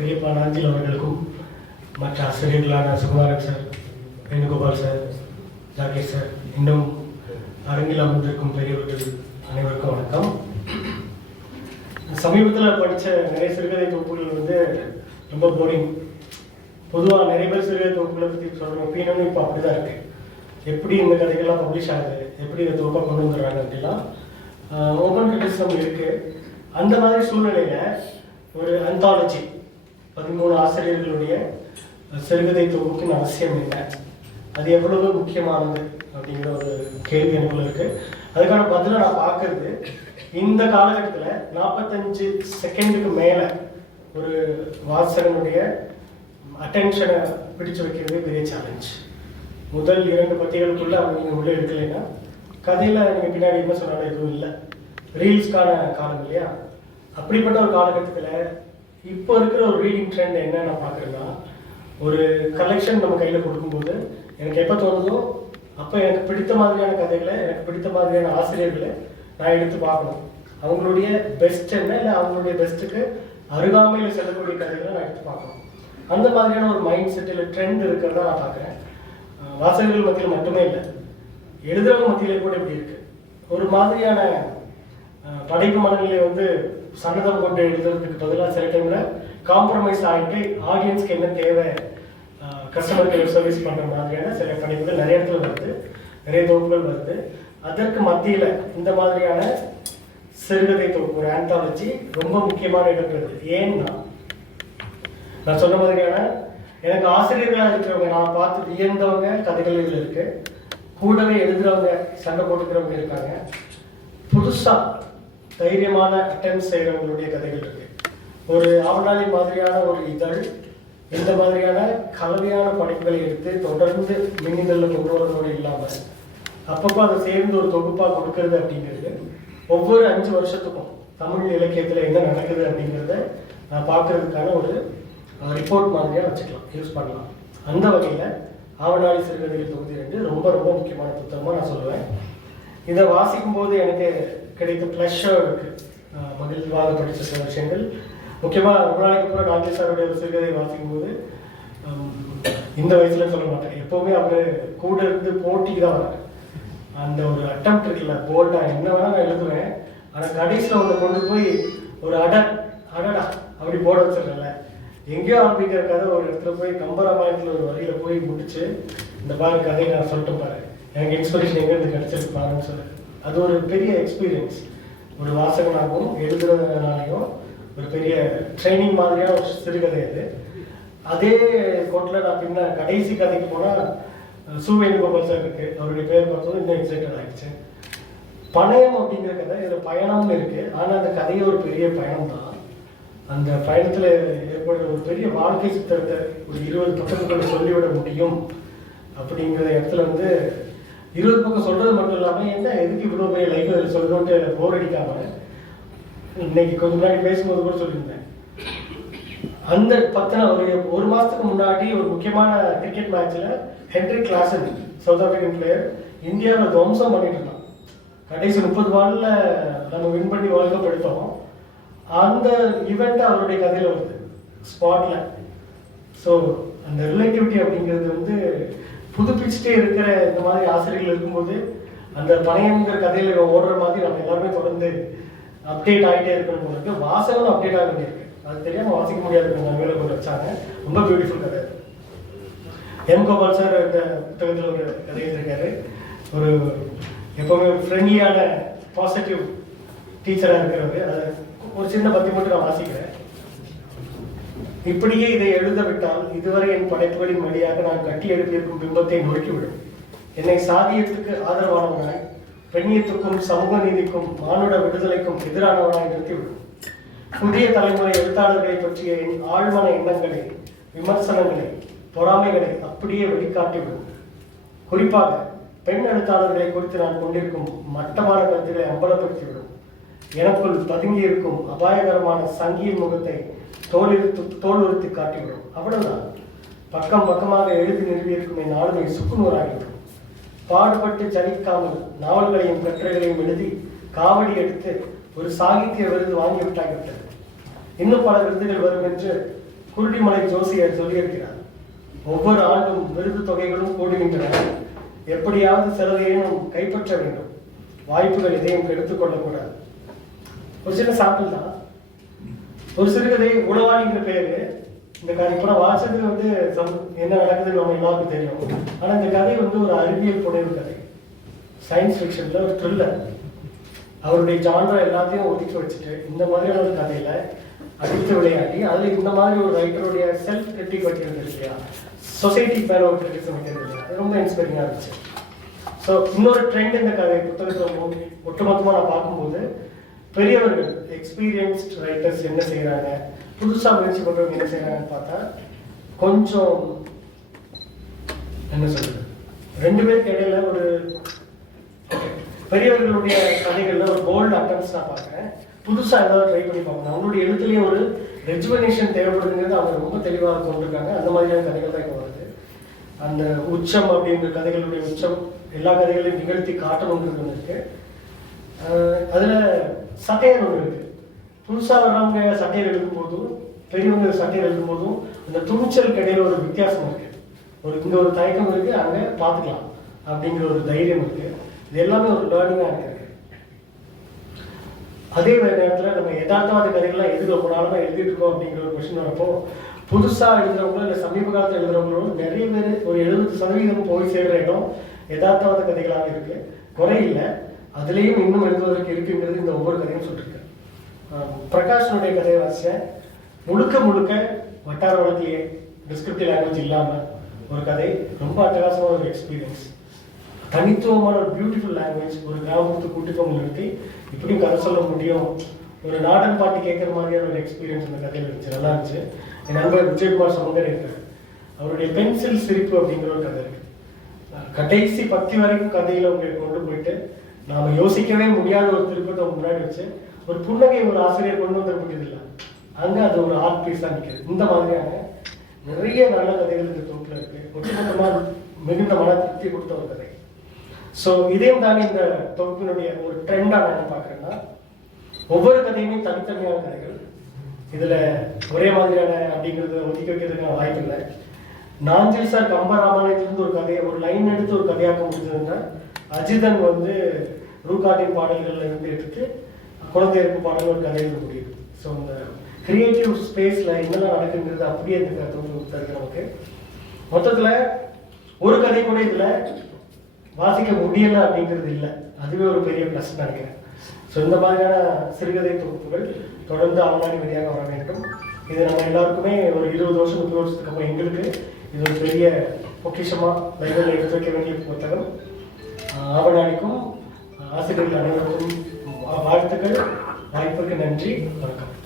பெரியப்பா நாஞ்சில் அவர்களுக்கும் மற்ற ஆசிரியர்களான சுகுமாரன் சார் வேணுகோபால் சார் ஜாகேஷ் சார் இன்னும் அரங்கில் அமர்ந்திருக்கும் பெரியவர்கள் அனைவருக்கும் வணக்கம். சமீபத்தில் படித்த நிறைய சிறுகதை தொகுப்புகள் வந்து ரொம்ப போரிங் பொதுவாக நிறைய பேர் சிறுகதை தொகுப்புகளை பற்றி சொல்கிறோம் பீனனும் இப்போ அப்படி தான் இருக்குது எப்படி இந்த கதைகள்லாம் பப்ளிஷ் ஆகுது? எப்படி இந்த தொகுப்பாக கொண்டு வந்துடுறாங்க அப்படிலாம் ஓப்பன் கிரிட்டிசிசம் இருக்குது அந்த மாதிரி சூழ்நிலையில் ஒரு அந்தாலஜி பதிமூணு ஆசிரியர்களுடைய சிறுகதை தொகுப்பின் அவசியம் என்ன? அது எவ்வளவு முக்கியமானது அப்படிங்கிற ஒரு கேள்வி எனக்குள்ள இருக்கு. அதுக்கான பதில நான் பார்க்கறது இந்த காலகட்டத்தில் நாற்பத்தஞ்சு செகண்டுக்கு மேலே ஒரு வாசகனுடைய அட்டென்ஷனை பிடிச்சு வைக்கிறது பெரிய சேலஞ்ச் முதல் இரண்டு பத்திகளுக்குள்ள அவங்க நீங்கள் உள்ளே எடுக்கலைன்னா கதையில் நீங்கள் பின்னாடி என்ன சொன்னாலும் எதுவும் இல்லை. ரீல்ஸ்க்கான காலம் இல்லையா? அப்படிப்பட்ட ஒரு காலகட்டத்தில் இப்போ இருக்கிற ஒரு ரீடிங் ட்ரெண்ட் என்ன நான் பார்க்குறேன்னா ஒரு கலெக்ஷன் நம்ம கையில் கொடுக்கும்போது எனக்கு எப்போ தோணுதோ அப்போ எனக்கு பிடித்த மாதிரியான கதைகளை எனக்கு பிடித்த மாதிரியான ஆசிரியர்களை நான் எடுத்து பார்க்கணும். அவங்களுடைய பெஸ்ட் என்ன இல்லை அவங்களுடைய பெஸ்ட்டுக்கு அருகாமையில் செல்லக்கூடிய கதைகளை நான் எடுத்து பார்க்கணும். அந்த மாதிரியான ஒரு மைண்ட் செட்டில் ட்ரெண்ட் இருக்கிறதா நான் பார்க்குறேன். வாசகர்கள் மத்தியில் மட்டுமே இல்லை எழுதுறவங்க மத்தியிலே கூட இப்படி இருக்குது ஒரு மாதிரியான படைப்பு மனநிலை வந்து சன்னதம் கொண்டு எழுதுறதுக்கு பதிலாக சில டைமில் காம்ப்ரமைஸ் ஆகிட்டு ஆடியன்ஸ்க்கு என்ன தேவை கஸ்டமர் கேர் சர்வீஸ் பண்ணுற மாதிரியான சில படைப்புகள் நிறைய இடத்துல வருது. நிறைய தொகுப்புகள் வருது. அதற்கு மத்தியில் இந்த மாதிரியான சிறுகதை தொகுப்பு ஒரு ஆந்தாலஜி ரொம்ப முக்கியமான இடம் பெறுது ஏன்னா நான் சொன்ன மாதிரியான எனக்கு ஆசிரியர்களாக இருக்கிறவங்க நான் பார்த்து வியந்தவங்க கதைகள் இதில் இருக்கு. கூடவே எழுதுறவங்க சண்டை போட்டுக்கிறவங்க இருக்காங்க. புதுசாக தைரியமான அட்டம் செய்கிறவங்களுடைய கதைகள் இருக்கு. ஒரு ஆவணாளி மாதிரியான ஒரு இதழ் இந்த மாதிரியான கலவையான படைப்புகளை எடுத்து தொடர்ந்து மின்னிதழில் கொண்டு வரதோடு இல்லாமல் அப்பப்போ அதை சேர்ந்து ஒரு தொகுப்பாக கொடுக்கறது அப்படிங்கிறது ஒவ்வொரு அஞ்சு வருஷத்துக்கும் தமிழ் இலக்கியத்தில் என்ன நடக்குது அப்படிங்கிறத நான் பார்க்கறதுக்கான ஒரு ரிப்போர்ட் மாதிரியாக வச்சுக்கலாம். யூஸ் பண்ணலாம். அந்த வகையில் ஆவணாளி சிறுகதைகள் தொகுதி ரெண்டு ரொம்ப ரொம்ப முக்கியமான புத்தகமாக நான் சொல்லுவேன். இதை வாசிக்கும் போது எனக்கு கிடைத்த ப்ளஷர் இருக்குது மகிழ்வாக படித்த சில விஷயங்கள். முக்கியமாக ரொம்ப நாளைக்கு அப்புறம் காந்தி சாருடைய சிறுகதை வாசிக்கும் போது இந்த வயசுல சொல்ல மாட்டேன். எப்போவுமே அவர் கூட இருந்து போட்டிக்கு தான் வராரு அந்த ஒரு அட்டம் இருக்குல்ல போல்டா என்ன வேணா நான் எழுதுவேன். ஆனால் கடைசியில் ஒன்று கொண்டு போய் ஒரு அட அடடா அப்படி போட வச்சிடல எங்கேயோ ஆரம்பிக்கிற கதை ஒரு இடத்துல போய் கம்பராமாயணத்தில் ஒரு வரியில போய் முடிச்சு இந்த பாரு கதையை நான் சொல்லிட்டு பாரு. எனக்கு இன்ஸ்பிரேஷன் எங்கேருந்து கிடைச்சிருக்கு பாருன்னு சொல்லு அது ஒரு பெரிய எக்ஸ்பீரியன்ஸ் ஒரு வாசகனாகவும் எழுதுறதுனாலையும் ஒரு பெரிய ட்ரைனிங் மாதிரியான ஒரு சிறுகதை அது. அதே கோட்டில் நான் பின்ன கடைசி கதைக்கு போனால் சூவேணுகோபால் சார் இருக்கு அவருடைய பேர் பார்த்ததும் இன்னும் எக்ஸைட்டட் ஆகிடுச்சு பணயம் அப்படிங்கிற கதை இதில் பயணம்னு இருக்கு. ஆனால் அந்த கதையே ஒரு பெரிய பயணம் தான் அந்த பயணத்தில் ஏற்படுற ஒரு பெரிய வாழ்க்கை சித்திரத்தை ஒரு இருபது பக்கத்துக்குள்ள சொல்லிவிட முடியும் அப்படிங்கிற இடத்துல வந்து இருபது பக்கம் சொல்றது மட்டும் இல்லாமல் என்ன எதுக்கு இவ்வளோ பெரிய லைஃப் சொல்லணும்ட்டு போர் அடிக்காம? இன்னைக்கு கொஞ்ச முன்னாடி பேசும்போது கூட சொல்லியிருந்தேன். அந்த பத்தின ஒரு ஒரு மாதத்துக்கு முன்னாடி ஒரு முக்கியமான கிரிக்கெட் மேட்ச்சில் Heinrich Klaasen South African player இந்தியாவை துவம்சம் பண்ணிட்டு இருந்தான். கடைசி முப்பது பாலில் நம்ம வின் பண்ணி வேர்ல்ட் கப் எடுத்தோம். அந்த ஈவெண்ட் அவருடைய கதையில் வருது ஸ்பாட்டில் ஸோ அந்த ரிலேட்டிவிட்டி அப்படிங்கிறது வந்து புதுப்பிச்சுட்டே இருக்கிற இந்த மாதிரி ஆசிரியர்கள் இருக்கும்போது அந்த பணையங்கிற கதையில ஓடுற மாதிரி நம்ம எல்லாருமே தொடர்ந்து அப்டேட் ஆகிட்டே இருக்கிற போல இருக்கு. வாசகம் அப்டேட் ஆக வேண்டியிருக்கு. அது தெரியாம வாசிக்க முடியாது நிலைமையில கொண்டு வச்சாங்க. ரொம்ப பியூட்டிஃபுல் கதை எம் கோபால் சார் இந்த புத்தகத்தில் ஒரு கதை எழுதியிருக்காரு. ஒரு எப்பவுமே ஃப்ரெண்ட்லியான பாசிட்டிவ் டீச்சராக இருக்கிறவர். அதை ஒரு சின்ன பத்தி மட்டும் நான் வாசிக்கிறேன். இப்படியே இதை எழுதவிட்டால் இதுவரை என் படைப்புகளின் வழியாக நான் கட்டி எழுப்பியிருக்கும் பிம்பத்தை நொறுக்கிவிடும். என்னை சாதியத்துக்கு ஆதரவானவனாய் பெண்ணியத்துக்கும் சமூக நீதிக்கும் மானுட விடுதலைக்கும் எதிரானவனாய் நிறுத்திவிடும். புதிய தலைமுறை எழுத்தாளர்களை பற்றிய என் ஆழ்மன எண்ணங்களை விமர்சனங்களை பொறாமைகளை அப்படியே வெளிக்காட்டிவிடும். குறிப்பாக பெண் எழுத்தாளர்களை குறித்து நான் கொண்டிருக்கும் மட்டமான கருத்துக்களை அம்பலப்படுத்திவிடும். எனக்குள் பதுங்கியிருக்கும் அபாயகரமான சங்கியின் முகத்தை தோலுறுத்து தோலுறுத்தி காட்டிவிடும். அவ்வளவுதான். பக்கம் பக்கமாக எழுதி நிறுவியிருக்கும் என் ஆளுமை சுக்குநூறாகிவிடும். பாடுபட்டு சலிக்காமல் நாவல்களையும் கட்டுரைகளையும் எழுதி காவடி எடுத்து ஒரு சாகித்ய விருது வாங்கி விட்டாகிவிட்டது இன்னும் பல விருதுகள் வரும் என்று குருடிமலை ஜோசியர் சொல்லியிருக்கிறார். ஒவ்வொரு ஆண்டும் விருது தொகைகளும் கூடுகின்றன. எப்படியாவது சிலதையேனும் கைப்பற்ற வேண்டும். வாய்ப்புகள் எதையும் எடுத்துக்கொள்ளக்கூடாது. ஒரு சில சாம்பிள் தான். ஒரு சிறுகதை உளவாளிங்கிற பேரு. இந்த கதை இப்போ நான் வந்து சம்- என்ன நடக்குதுன்னு நம்ம எல்லாருக்கும் தெரியும். ஆனா இந்த கதை வந்து ஒரு அறிவியல் புனைவு கதை. சயின்ஸ் ஃபிக்ஷன்ல ஒரு த்ரில்லர் அவருடைய ஜான்ரா எல்லாத்தையும் ஒதுக்கி வச்சுட்டு இந்த மாதிரியான ஒரு கதையில அடித்து விளையாடி அதுல இந்த மாதிரி ஒரு ரைட்டருடைய செல்ஃப் கிரிட்டிக் வைக்கிறது இல்லையா? சொசைட்டி மேல ஒரு கிரிட்டிசம் வைக்கிறது இல்லையா? அது ரொம்ப இன்ஸ்பைரிங்காக இருந்துச்சு. ஸோ இன்னொரு ட்ரெண்ட் இந்த கதை புத்தகத்தை ஒட்டுமொத்தமாக நான் பார்க்கும்போது பெரியவர்கள் எக்ஸ்பீரியன்ஸ்ட் ரைட்டர்ஸ் என்ன செய்கிறாங்க புதுசாக முயற்சி பண்ணுறவங்க என்ன செய்கிறாங்கன்னு பார்த்தா கொஞ்சம் என்ன சொல்றது? ரெண்டு பேருக்கு இடையில ஒரு பெரியவர்களுடைய கதைகள்ல ஒரு போல்டு அட்டம்ஸ் நான் பார்க்குறேன். புதுசாக ஏதாவது ட்ரை பண்ணி பார்க்கணும். அவங்களுடைய எழுத்துலயே ஒரு ரெஜுவனேஷன் தேவைப்படுதுங்கிறது அவங்க ரொம்ப தெளிவாக கொண்டிருக்காங்க. அந்த மாதிரியான கதைகள் தான் இப்போ வருது. அந்த உச்சம் அப்படிங்கிற கதைகளுடைய உச்சம் எல்லா கதைகளையும் நிகழ்த்தி காட்டணுன்றது ஒன்று இருக்கு. அதில் சட்டையர் ஒன்று இருக்கு புதுசாக வர்றவங்க சட்டையர் எடுக்கும்போதும் போதும் பெரியவங்க சட்டையர் எடுக்கும்போதும் போதும் அந்த துணிச்சலுக்கு இடையில ஒரு வித்தியாசம் இருக்கு. ஒரு இங்க ஒரு தயக்கம் இருக்கு அங்கே பார்த்துக்கலாம் அப்படிங்கிற ஒரு தைரியம் இருக்கு. இது எல்லாமே ஒரு லேர்னிங்காக இருக்கு. அதே நேரத்தில் நம்ம யதார்த்தவாத கதைகள்லாம் எது ரொம்ப நாளா எழுதிட்டு இருக்கோம் அப்படிங்கிற ஒரு கொஸ்டின் வரப்போ புதுசாக எழுதுறவங்களோ இல்லை சமீப காலத்தில் எழுதுறவங்களோ நிறைய பேர் ஒரு எழுபது சதவீதம் போய் சேர்கிற இடம் யதார்த்தவாத கதைகளாக இருக்கு. குறையில்லை அதுலேயும் இன்னும் எழுதுவதற்கு இருக்குங்கிறது இந்த ஒவ்வொரு கதையும் சொல்லியிருக்கேன் பிரகாஷனுடைய கதையை வாசிச்சேன் முழுக்க முழுக்க வட்டார வழக்கிலேயே டிஸ்கிரிப்டிவ் லாங்குவேஜ் இல்லாமல் ஒரு கதை ரொம்ப அட்டகாசமான ஒரு எக்ஸ்பீரியன்ஸ் தனித்துவமான ஒரு பியூட்டிஃபுல் லாங்குவேஜ் ஒரு கிராமத்து கூட்டுக்கவங்க நிறுத்தி இப்படியும் கதை சொல்ல முடியும். ஒரு நாடன் பாட்டு கேட்குற மாதிரியான ஒரு எக்ஸ்பீரியன்ஸ் அந்த கதையில் இருந்துச்சு நல்லா இருந்துச்சு. என் நண்பர் விஜயகுமார் சமந்தர் இருக்கார் அவருடைய பென்சில் சிரிப்பு அப்படிங்கிற ஒரு கதை இருக்குது கடைசி பத்தி வரைக்கும் கதையில் உங்களை கொண்டு போயிட்டு நாம யோசிக்கவே முடியாத ஒரு திருப்பத்தை முன்னாடி வச்சு ஒரு புன்னகை ஒரு ஆசிரியர் கொண்டு வந்த முடியுது அங்கே அங்க அது ஒரு ஆர்ட் பீஸா நிற்கிறது இந்த மாதிரியான நிறைய நல்ல கதைகள் இந்த தொகுப்புல இருக்கு. ஒட்டுமொத்தமா மிகுந்த மன திருப்தி கொடுத்த ஒரு கதை. ஸோ இதையும் தாண்டி இந்த தொகுப்பினுடைய ஒரு ட்ரெண்டா நான் என்ன பார்க்குறேன்னா ஒவ்வொரு கதையுமே தனித்தனியான கதைகள். இதுல ஒரே மாதிரியான அப்படிங்கறத ஒதுக்கி வைக்கிறதுக்கான வாய்ப்பு இல்லை. நாஞ்சில் சார் கம்பராமாயணத்திலிருந்து ஒரு கதையை ஒரு லைன் எடுத்து ஒரு கதையாக்க முடிஞ்சதுன்னா அஜிதன் வந்து ரூகாட்டின் பாடல்களில் இருந்து எடுத்து குழந்தையருக்கு பாடல் ஒரு கதை எழுத முடியுது. ஸோ அந்த கிரியேட்டிவ் ஸ்பேஸ்ல என்னெல்லாம் நடக்குங்கிறது அப்படியே இந்த தொகுப்பு தருது நமக்கு. மொத்தத்துல ஒரு கதை கூட இதுல வாசிக்க முடியல அப்படிங்கிறது இல்லை. அதுவே ஒரு பெரிய ப்ளஸ் நினைக்கிறேன். ஸோ இந்த மாதிரியான சிறுகதை தொகுப்புகள் தொடர்ந்து ஆன்லைன் வழியாக வர வேண்டும். இது நம்ம எல்லாருக்குமே ஒரு இருபது வருஷம் முப்பது வருஷத்துக்கு அப்புறம் எங்களுக்கு இது ஒரு பெரிய பொக்கிஷமாக பைபிள் எடுத்து வைக்க வேண்டிய புத்தகம். ஆஹ் ஆவணாளிக்கும் ஆசிரியர்கள் அனைவருக்கும் வாழ்த்துக்கள். வாய்ப்புக்கு நன்றி. வணக்கம்.